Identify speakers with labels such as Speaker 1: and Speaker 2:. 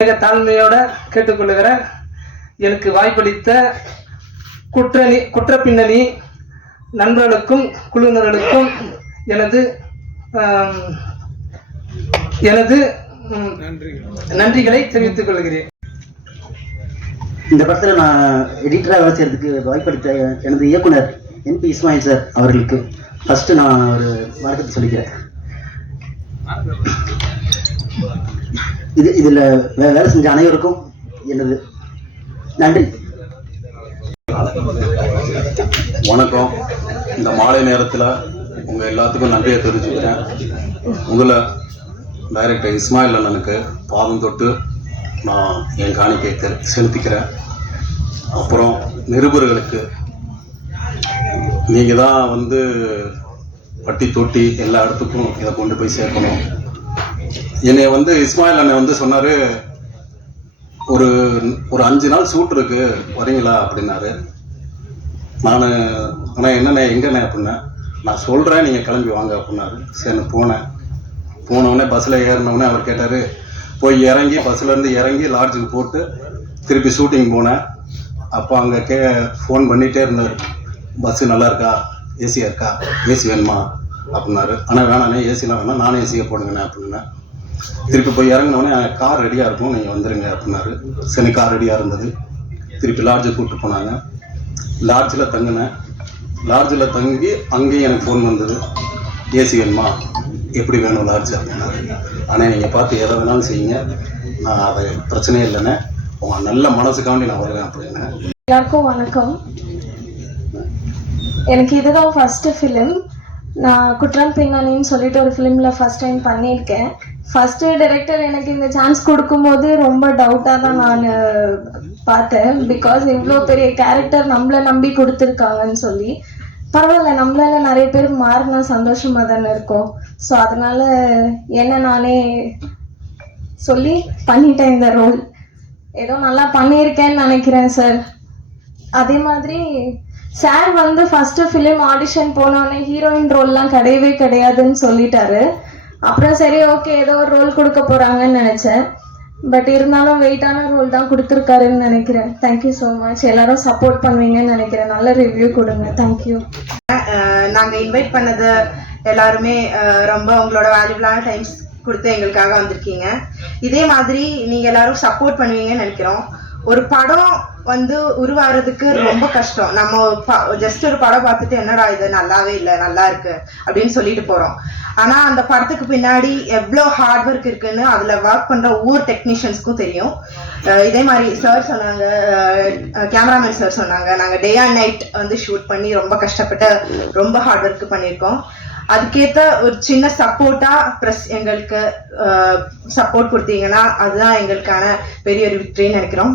Speaker 1: மிக தாழ்மையோட கேட்டுக்கொள்கிறேன் எனக்கு வாய்ப்பளித்த குற்றணி குற்ற பின்னணி நண்பர்களுக்கும் குழுவினர்களுக்கும் எனது எனது நன்றிகளை தெரிவித்துக் கொள்கிறேன்.
Speaker 2: இந்த படத்தில் நான் எடிட்டராக வேலை செய்யறதுக்கு வாய்ப்பளித்த எனது இயக்குனர் என்பி இஸ்மாயில் சார் அவர்களுக்கு ஃபஸ்ட்டு நான் ஒரு வணக்கத்தை சொல்லிக்கிறேன். இது இதில் வேலை செஞ்ச அனைவருக்கும் எனது நன்றி.
Speaker 3: வணக்கம். இந்த மாலை நேரத்தில் உங்கள் எல்லாத்துக்கும் நன்றியை தெரிஞ்சுக்கிறேன் உங்களை டைரக்டர் இஸ்மாயில் அண்ணனுக்கு பாதம் தொட்டு நான் என் காணிக்கை தெ- செலுத்திக்கிறேன். அப்புறம் நிருபர்களுக்கு நீங்கள் தான் வந்து பட்டி தொட்டி எல்லா இடத்துக்கும் இதை கொண்டு போய் சேர்க்கணும். என்னை வந்து இஸ்மாயில் அண்ணன் வந்து சொன்னார் ஒரு ஒரு அஞ்சு நாள் சூட் இருக்கு வரீங்களா? அப்படின்னாரு. நான் ஆனால் என்னண்ணே எங்கண்ணே? அப்படின்னா நான் சொல்கிறேன் நீங்கள் கிளம்பி வாங்க அப்படின்னாரு. சரி போனேன். போனவுடனே பஸ்ஸில் ஏறினவுடனே அவர் கேட்டார் போய் இறங்கி பஸ்ஸிலேருந்து இறங்கி லாட்ஜுக்கு போட்டு திருப்பி ஷூட்டிங் போனேன். அப்போ அங்கே கே ஃபோன் பண்ணிகிட்டே இருந்தார். பஸ்ஸு நல்லா இருக்கா? ஏசியாக இருக்கா? ஏசி வேணுமா? அப்படின்னாரு. ஆனால் வேணாண்ணே ஏசிலாம் வேணாம். நானே ஏசியை போடுங்கண்ணே அப்படின்னேன் திருப்பி போய் இறங்கினோடனே கார் ரெடியாக இருக்கும். நீங்கள் வந்துடுங்க அப்படின்னாரு. சரி கார் ரெடியாக இருந்தது. திருப்பி லாட்ஜுக்கு கூப்பிட்டு போனாங்க. லாட்ஜில் தங்கினேன். லாட்ஜில் தங்கி அங்கேயும் எனக்கு ஃபோன் வந்தது. ஏசி வேணுமா? எப்படி வேணும் லாட்ஜ் அப்படின்னாரு. ஆனால் நீங்கள் பார்த்து எதை வேணாலும் செய்யுங்க. நான் அது பிரச்சனையே இல்லைண்ணே. உங்கள் நல்ல மனசுக்காண்டி நான் வருவேன் அப்படின்னேன்
Speaker 4: எல்லாருக்கும் வணக்கம். எனக்கு இதுதான் ஃபஸ்ட்டு ஃபிலிம் நான் குற்றம் பின்னணின்னு சொல்லிட்டு ஒரு ஃபிலிமில் ஃபஸ்ட் டைம் பண்ணியிருக்கேன். ஃபஸ்ட்டு டைரக்டர் எனக்கு இந்த சான்ஸ் கொடுக்கும்போது ரொம்ப டவுட்டாக தான் நான் பார்த்தேன். பிகாஸ் இவ்வளோ பெரிய கேரக்டர் நம்மளை நம்பி கொடுத்துருக்காங்கன்னு சொல்லி. பரவாயில்ல நம்மளால நிறைய பேர் மாறினா சந்தோஷமாக தானே இருக்கும். ஸோ அதனால என்ன நானே சொல்லி பண்ணிட்டேன் இந்த ரோல் ஏதோ நல்லா பண்ணியிருக்கேன்னு நினைக்கிறேன் சார் அதே மாதிரி சார் வந்து ஃபர்ஸ்ட் ஃபிலிம் ஆடிஷன் போனோடனே ஹீரோயின் ரோல்லாம் கிடையவே கிடையாதுன்னு சொல்லிட்டாரு. அப்புறம் சரி ஓகே ஏதோ ஒரு ரோல் கொடுக்க போறாங்கன்னு நினைச்சேன். பட் இருந்தாலும் வெயிட்டான ரோல் தான் கொடுத்துருக்காருன்னு நினைக்கிறேன். தேங்க்யூ ஸோ மச் எல்லாரும் சப்போர்ட் பண்ணுவீங்கன்னு நினைக்கிறேன். நல்ல ரிவ்யூ கொடுங்க. தேங்க்யூ
Speaker 5: நாங்கள் இன்வைட் பண்ணது எல்லாருமே ரொம்ப உங்களோட வேல்யூபிளான டைம்ஸ் கொடுத்து எங்களுக்காக வந்திருக்கீங்க. இதே மாதிரி நீங்கள் எல்லாரும் சப்போர்ட் பண்ணுவீங்கன்னு நினைக்கிறோம். ஒரு படம் வந்து உருவாகிறதுக்கு ரொம்ப கஷ்டம். நம்ம ஜஸ்ட் ஒரு படம் பார்த்துட்டு என்னடா இது? நல்லாவே இல்லை நல்லா இருக்கு அப்படின்னு சொல்லிட்டு போறோம். ஆனா அந்த படத்துக்கு பின்னாடி எவ்வளோ ஹார்ட் ஒர்க் இருக்குன்னு அதுல ஒர்க் பண்ற ஒவ்வொரு டெக்னீஷியன்ஸ்க்கும் தெரியும். இதே மாதிரி சார் சொன்னாங்க கேமராமேன் சார் சொன்னாங்க நாங்க டே அண்ட் நைட் வந்து ஷூட் பண்ணி ரொம்ப கஷ்டப்பட்டு ரொம்ப ஹார்ட் ஒர்க் பண்ணியிருக்கோம். அதுக்கேற்ற ஒரு சின்ன சப்போர்ட்டா ப்ளஸ் எங்களுக்கு சப்போர்ட் கொடுத்தீங்கன்னா அதுதான் எங்களுக்கான பெரிய ஒரு விக்ட்ரின்னு நினைக்கிறோம்.